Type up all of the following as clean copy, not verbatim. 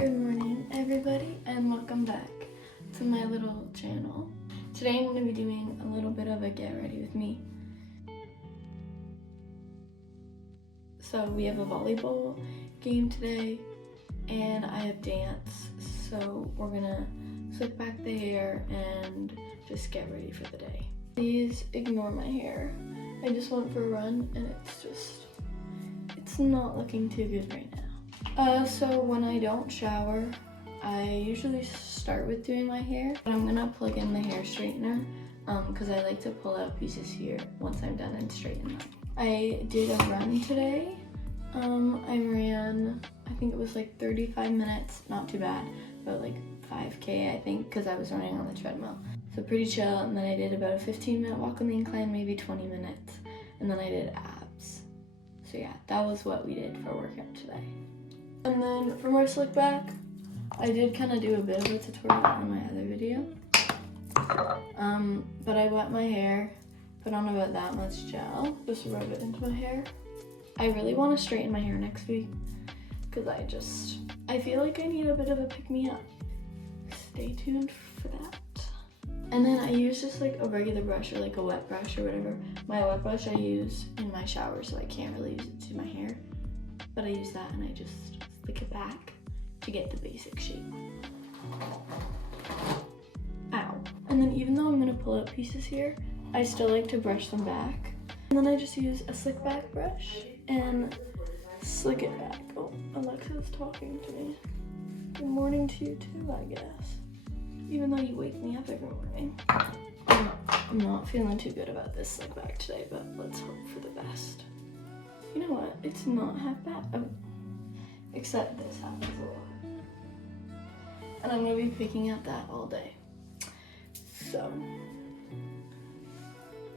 Good morning everybody and welcome back to my little channel. Today I'm going to be doing a little bit of a get ready with me. So we have a volleyball game today and I have dance, so we're gonna slick back the hair and just get ready for the day. Please ignore my hair. I just went for a run and it's not looking too good right now. So when I don't shower, I usually start with doing my hair, but I'm gonna plug in the hair straightener because I like to pull out pieces here once I'm done and straighten them. I did a run today. I ran, I think it was like 35 minutes, not too bad, but like 5K I think, because I was running on the treadmill. So pretty chill, and then I did about a 15-minute walk on the incline, maybe 20 minutes, and then I did abs. So yeah, that was what we did for workout today. And then for my slick back, I did kind of do a bit of a tutorial on my other video. But I wet my hair, put on about that much gel, just rub it into my hair. I really want to straighten my hair next week because I feel like I need a bit of a pick-me-up. Stay tuned for that. And then I use just like a regular brush or like a wet brush or whatever. My wet brush I use in my shower, so I can't really use it to my hair. But I use that and I just slick it back to get the basic shape. Ow. And then even though I'm gonna pull out pieces here, I still like to brush them back. And then I just use a slick back brush and slick it back. Oh, Alexa's talking to me. Good morning to you too, I guess. Even though you wake me up every morning. I'm not feeling too good about this slick back today, but let's hope for the best. You know what? It's not half bad. Except this happens a lot. And I'm gonna be picking at that all day. So,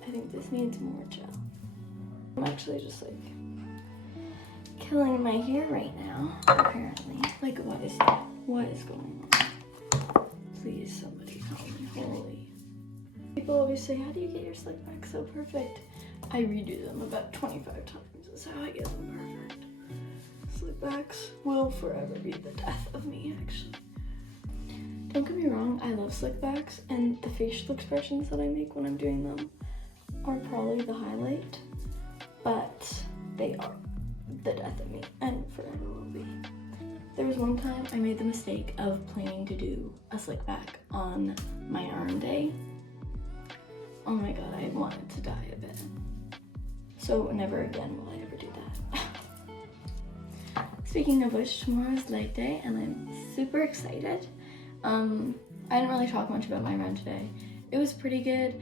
I think this needs more gel. I'm actually just like killing my hair right now, apparently. Like, what is that? What is going on? Please, somebody help me. Holy. People always say, how do you get your slick back so perfect? I redo them about 25 times. That's how I get them perfect. Slick backs will forever be the death of me, actually. Don't get me wrong, I love slick backs, and the facial expressions that I make when I'm doing them are probably the highlight, but they are the death of me, and forever will be. There was one time I made the mistake of planning to do a slick back on my arm day. Oh my god, I wanted to die a bit. So never again will I ever do that. Speaking of which, tomorrow's leg day and I'm super excited. I didn't really talk much about my run today. It was pretty good.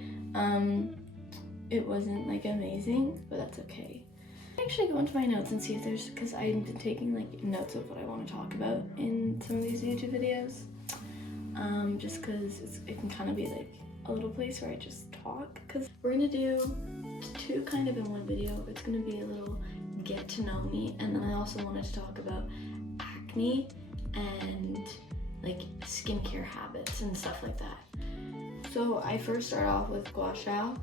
It wasn't like amazing, but that's okay. I actually go into my notes and see if there's, because I've been taking like notes of what I want to talk about in some of these YouTube videos. Just because it can kind of be like a little place where I just talk, because we're gonna do two kind of in one video. It's gonna be a little get to know me, and then I also wanted to talk about acne and like skincare habits and stuff like that. So I first start off with gua sha.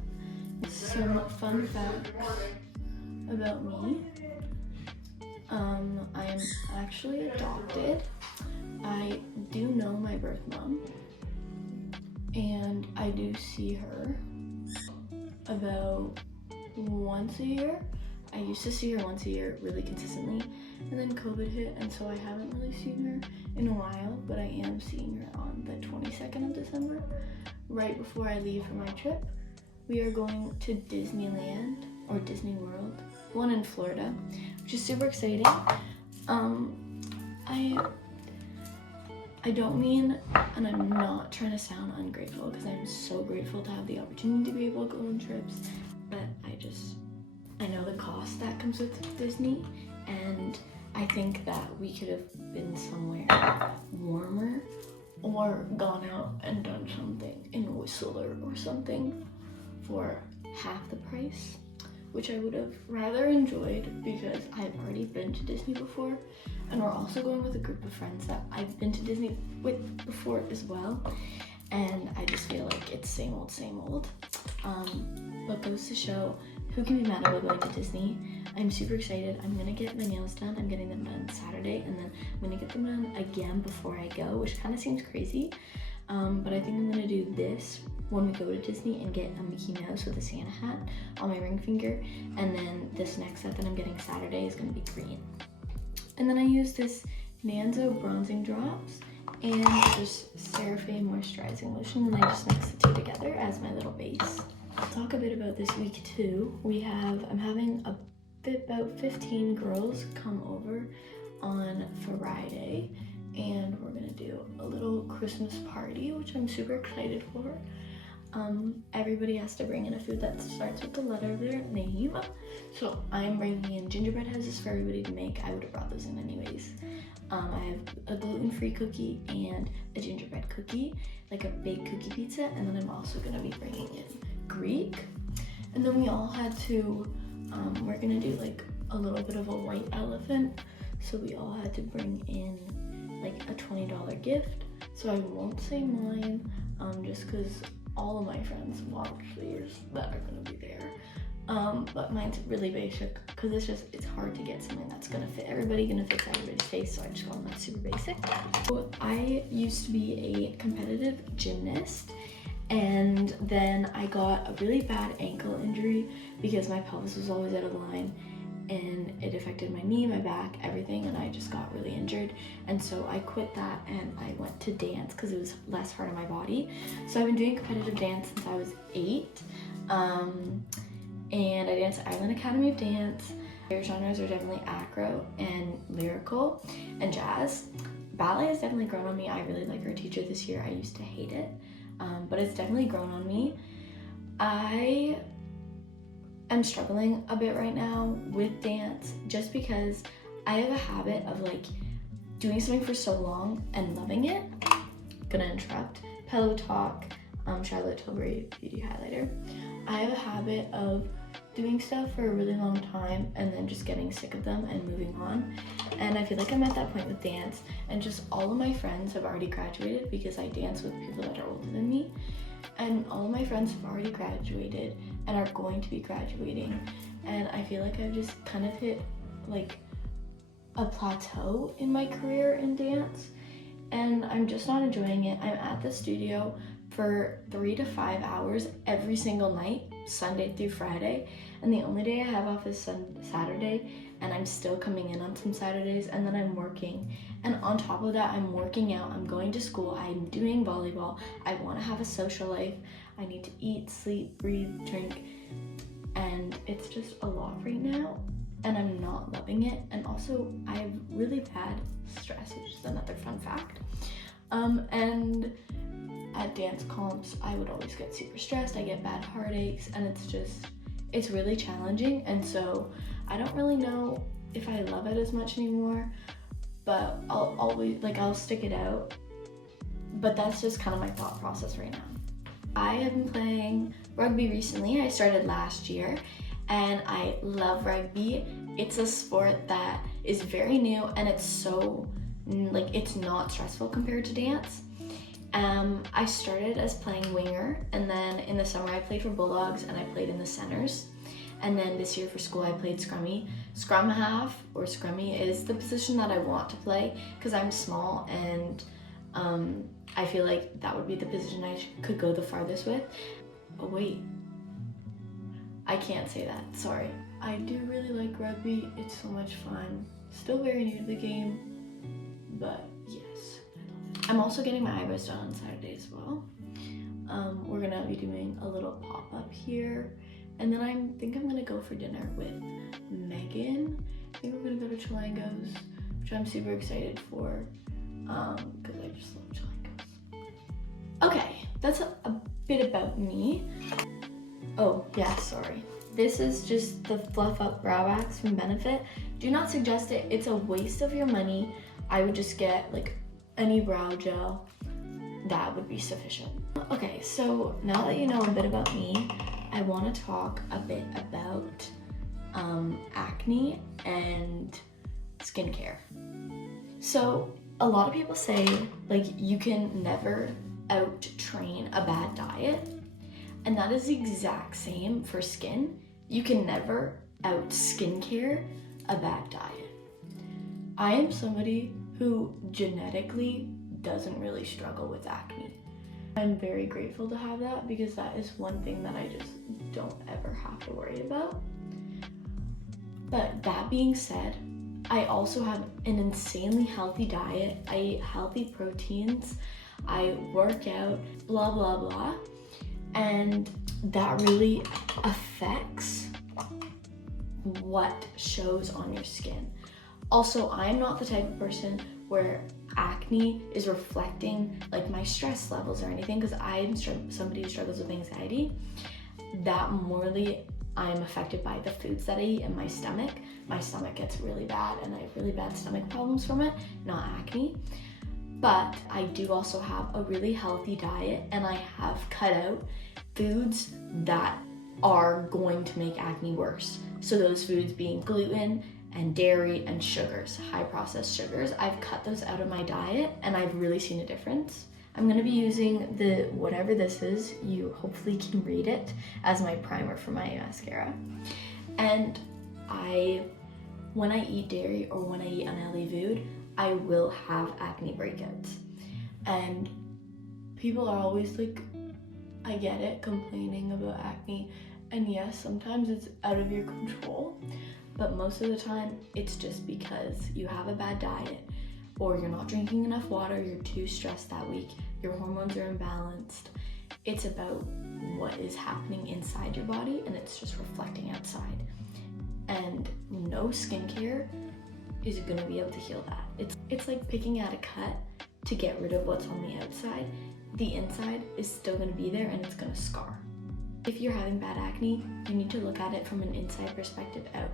Some fun facts about me. I am actually adopted. I do know my birth mom, and I do see her about once a year. I used to see her once a year really consistently, and then COVID hit, and so I haven't really seen her in a while, but I am seeing her on the 22nd of December, right before I leave for my trip. We are going to Disneyland, or Disney World, one in Florida, which is super exciting. I don't mean, and I'm not trying to sound ungrateful, because I'm so grateful to have the opportunity to be able to go on trips, but I know the cost that comes with Disney, and I think that we could have been somewhere warmer, or gone out and done something in Whistler or something for half the price, which I would have rather enjoyed because I've already been to Disney before, and we're also going with a group of friends that I've been to Disney with before as well, and I just feel like it's same old, same old. But goes to show who can be mad about going to Disney? I'm super excited. I'm gonna get my nails done. I'm getting them done Saturday, and then I'm gonna get them done again before I go, which kind of seems crazy. But I think I'm gonna do this when we go to Disney and get a Mickey Mouse with a Santa hat on my ring finger. And then this next set that I'm getting Saturday is gonna be green. And then I use this Nanzo bronzing drops and this CeraVe moisturizing lotion, and I just mix the two together as my little base. I'll talk a bit about this week too. I'm having about 15 girls come over on Friday, and we're gonna do a little Christmas party, which I'm super excited for. Everybody has to bring in a food that starts with the letter of their name. So I'm bringing in gingerbread houses for everybody to make. I would have brought those in anyways. I have a gluten-free cookie and a gingerbread cookie, like a baked cookie pizza, and then I'm also gonna be bringing in Greek. And then we all had to, we're gonna do like a little bit of a white elephant. So we all had to bring in like a $20 gift. So I won't say mine, just cause all of my friends watch these that are gonna be there. But mine's really basic because it's hard to get something that's gonna fit everybody, gonna fit everybody's face, so I just got that super basic. So I used to be a competitive gymnast, and then I got a really bad ankle injury because my pelvis was always out of line, and it affected my knee, my back, everything, and I just got really injured. And so I quit that and I went to dance because it was less hard on my body. So I've been doing competitive dance since I was 8. And I dance at Ireland Academy of Dance. Their genres are definitely acro and lyrical and jazz. Ballet has definitely grown on me. I really like our teacher this year. I used to hate it, but it's definitely grown on me. I am struggling a bit right now with dance just because I have a habit of like doing something for so long and loving it. Gonna interrupt. Pillow talk, Charlotte Tilbury beauty highlighter. I have a habit of doing stuff for a really long time and then just getting sick of them and moving on. And I feel like I'm at that point with dance, and just all of my friends have already graduated because I dance with people that are older than me. And all of my friends have already graduated and are going to be graduating. And I feel like I've just kind of hit like a plateau in my career in dance, and I'm just not enjoying it. I'm at the studio for 3 to 5 hours every single night, Sunday through Friday, and the only day I have off is Saturday, and I'm still coming in on some Saturdays, and then I'm working. And on top of that, I'm working out, I'm going to school, I'm doing volleyball, I want to have a social life, I need to eat, sleep, breathe, drink, and it's just a lot right now, and I'm not loving it. And also I have really bad stress, which is another fun fact. And at dance comps, I would always get super stressed, I get bad heartaches, and it's really challenging. And so I don't really know if I love it as much anymore, but I'll stick it out. But that's just kind of my thought process right now. I have been playing rugby recently. I started last year, and I love rugby. It's a sport that is very new, and it's not stressful compared to dance. I started as playing winger, and then in the summer I played for Bulldogs and I played in the centers. And then this year for school I played scrummy. Scrum half or scrummy is the position that I want to play because I'm small, and I feel like that would be the position I could go the farthest with. Oh wait, I can't say that, sorry. I do really like rugby, it's so much fun. Still very new to the game, but yes, I love it. I'm also getting my eyebrows done on Saturday as well. We're gonna be doing a little pop-up here, and then I think I'm gonna go for dinner with Megan. I think we're gonna go to Chilango's, which I'm super excited for, because I just love Chilango's. Okay, that's a bit about me. Oh yeah, sorry. This is just the Fluff Up Brow Wax from Benefit. Do not suggest it, it's a waste of your money. I would just get like any brow gel, that would be sufficient. Okay, so now that you know a bit about me, I want to talk a bit about acne and skincare. So a lot of people say like you can never out train a bad diet, and that is the exact same for skin. you can never out skincare a bad diet. I am somebody who genetically doesn't really struggle with acne. I'm very grateful to have that because that is one thing that I just don't ever have to worry about. But that being said, I also have an insanely healthy diet. I eat healthy proteins, I work out, blah, blah, blah. And that really affects what shows on your skin. Also, I'm not the type of person where acne is reflecting like my stress levels or anything, because I'm somebody who struggles with anxiety. That morally, I'm affected by the foods that I eat and my stomach. My stomach gets really bad and I have really bad stomach problems from it, not acne. But I do also have a really healthy diet, and I have cut out foods that are going to make acne worse. So those foods being gluten and dairy and sugars, high processed sugars. I've cut those out of my diet and I've really seen a difference. I'm gonna be using the whatever this is, you hopefully can read it, as my primer for my mascara. And when I eat dairy or when I eat unhealthy food, I will have acne breakouts. And people are always like, I get it, complaining about acne. And yes, sometimes it's out of your control, but most of the time it's just because you have a bad diet, or you're not drinking enough water, you're too stressed that week, your hormones are imbalanced. It's about what is happening inside your body, and it's just reflecting outside. And no skincare is gonna be able to heal that. It's like picking out a cut to get rid of what's on the outside. The inside is still gonna be there and it's gonna scar. If you're having bad acne, you need to look at it from an inside perspective out.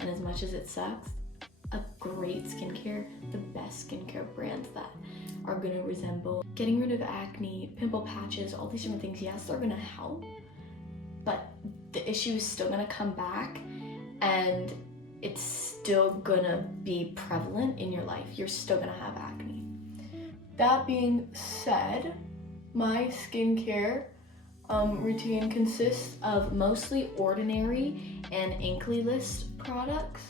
And as much as it sucks, a great skincare, the best skincare brands that are gonna resemble getting rid of acne, pimple patches, all these different things, yes, they're gonna help, but the issue is still gonna come back and it's still gonna be prevalent in your life. You're still gonna have acne. That being said, my skincare routine consists of mostly Ordinary and Inkly List products,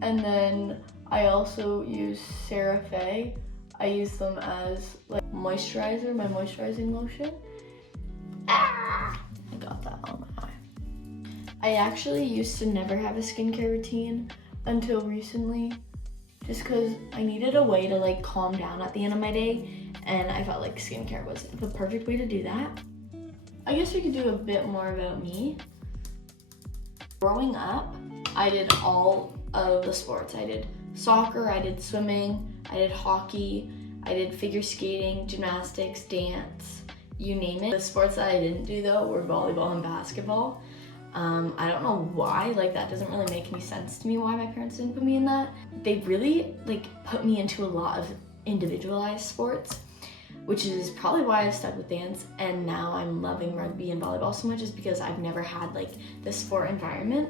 and then I also use CeraVe. I use them as like moisturizer, my moisturizing lotion. I got that on my eye. I actually used to never have a skincare routine until recently, just because I needed a way to like calm down at the end of my day, and I felt like skincare was the perfect way to do that. I guess we could do a bit more about me. Growing up, I did all of the sports. I did soccer, I did swimming, I did hockey, I did figure skating, gymnastics, dance, you name it. The sports that I didn't do though were volleyball and basketball. I don't know why, like that doesn't really make any sense to me why my parents didn't put me in that. They really like put me into a lot of individualized sports, which is probably why I stuck with dance, and now I'm loving rugby and volleyball so much, is because I've never had like the sport environment.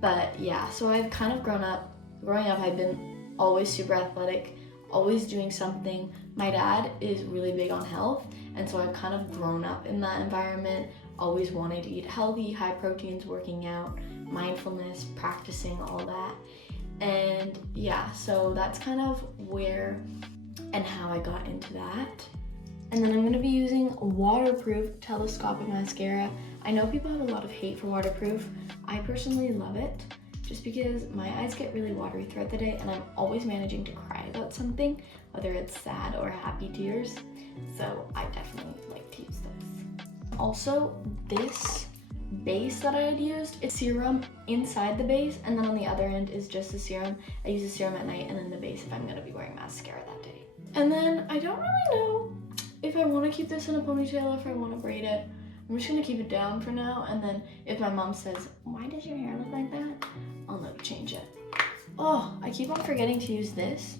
But yeah, so I've kind of growing up, I've been always super athletic, always doing something. My dad is really big on health, and so I've kind of grown up in that environment, always wanting to eat healthy, high proteins, working out, mindfulness, practicing all that. And yeah, so that's kind of where and how I got into that. And then I'm going to be using waterproof telescopic mascara. I know people have a lot of hate for waterproof. I personally love it just because my eyes get really watery throughout the day and I'm always managing to cry about something, whether it's sad or happy tears. So I definitely like to use this. Also, this base that I had used, it's serum inside the base, and then on the other end is just the serum. I use the serum at night and then the base if I'm going to be wearing mascara that day. And then I don't really know if I want to keep this in a ponytail or if I want to braid it. I'm just going to keep it down for now, and then if my mom says, why does your hair look like that? I'll know to change it. Oh, I keep on forgetting to use this.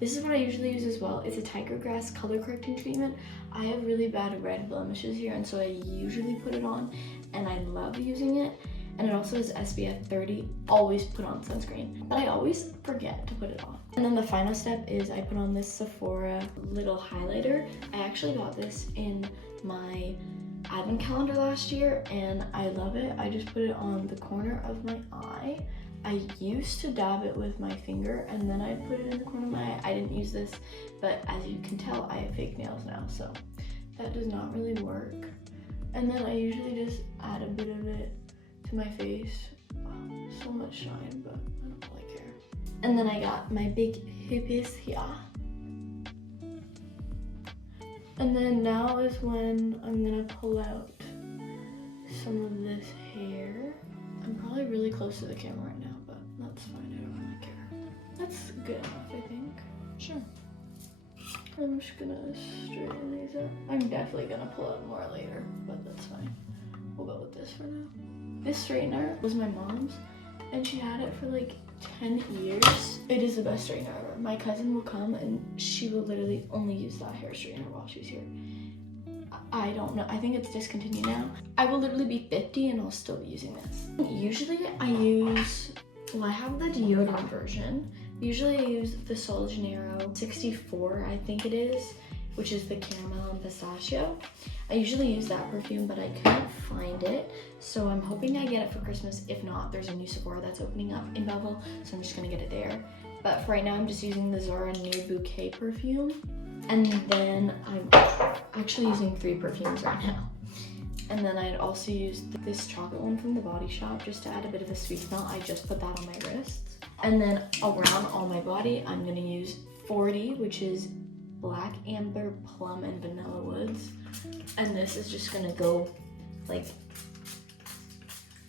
This is what I usually use as well. It's a tiger grass color correcting treatment. I have really bad red blemishes here, and so I usually put it on, and I love using it. And it also has SPF 30, always put on sunscreen, but I always forget to put it on. And then the final step is I put on this Sephora little highlighter. I actually got this in my advent calendar last year and I love it. I just put it on the corner of my eye. I used to dab it with my finger and then I'd put it in the corner of my eye. I didn't use this, but as you can tell, I have fake nails now, so that does not really work. And then I usually just add a bit of it to my face. Oh, so much shine, but I don't really care. And then I got my big hippies here. And then now is when I'm gonna pull out some of this hair. I'm probably really close to the camera right now, but that's fine, I don't really care. That's good enough, I think. Sure. I'm just gonna straighten these up. I'm definitely gonna pull out more later, but that's fine. We'll go with this for now. This straightener was my mom's, and she had it for like 10 years. It is the best straightener ever. My cousin will come and she will literally only use that hair straightener while she's here. I don't know, I think it's discontinued now. I will literally be 50 and I'll still be using this. Usually I have the deodorant version. Usually I use the Sol de Janeiro 64, I think it is, which is the caramel and pistachio. I usually use that perfume, but I couldn't find it. So I'm hoping I get it for Christmas. If not, there's a new Sephora that's opening up in Belleville, so I'm just gonna get it there. But for right now, I'm just using the Zara Nude Bouquet perfume. And then I'm actually using 3 perfumes right now. And then I'd also use this chocolate one from the Body Shop just to add a bit of a sweet smell. I just put that on my wrists. And then around all my body, I'm gonna use 40, which is Black Amber, Plum, and Vanilla Woods. And this is just gonna go like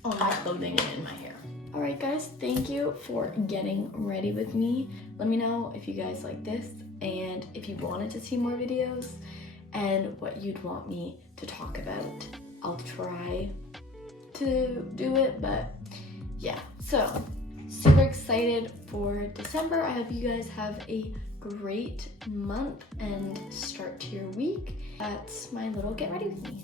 on my clothing and in my hair. All right guys, thank you for getting ready with me. Let me know if you guys like this and if you wanted to see more videos and what you'd want me to talk about. I'll try to do it, but yeah. So, super excited for December. I hope you guys have a great month and start to your week. That's my little get ready with me.